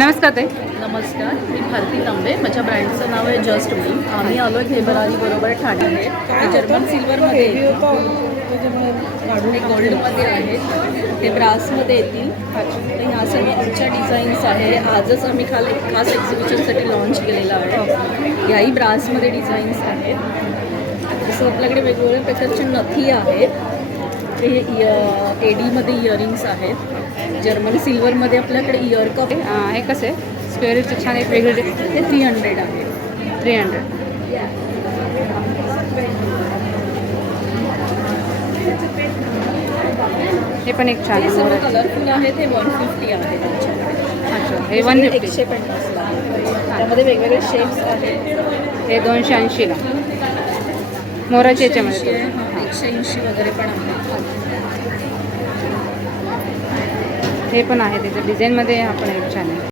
नमस्कार ताई. नमस्कार, मी भारती तांबे. माझ्या ब्रँडचं नाव आहे जस्ट मी. आम्ही आलो फेब्रुवारी बरोबर ठाणे आहे. हे जर्मन सिल्वरमध्ये येतील, हे गोल्डमध्ये आहेत, ते ब्रासमध्ये येतील. तर ह्या सर्व आमच्या डिझाईन्स आहे. आजच आम्ही खास एक्झिबिशनसाठी लॉन्च केलेलं आहे. याही ब्रासमध्ये डिझाईन्स आहेत. जसं आपल्याकडे वेगवेगळ्या प्रकारचे नथी आहेत. ते एडीमध्ये इयरिंग्स आहेत. जर्मन सिल्वरमध्ये आपल्याकडे इयर कप हे कसं आहे स्क्वेअरचं छान एक वेगळे ते 300 आहे. 300. हे पण एक छान हे आहे. सर्व कलरफुल आहेत. हे 150 आहे त्यांच्याकडे. अच्छा, हे 150. 150 आहे. त्यामध्ये वेगवेगळे शेप्स आहेत. हे 280ला मोराच्या याच्यामध्ये. 180 वगैरे पण आहे. हे पण आहे त्याच्या डिझाईनमध्ये. आपण एक छान आहे.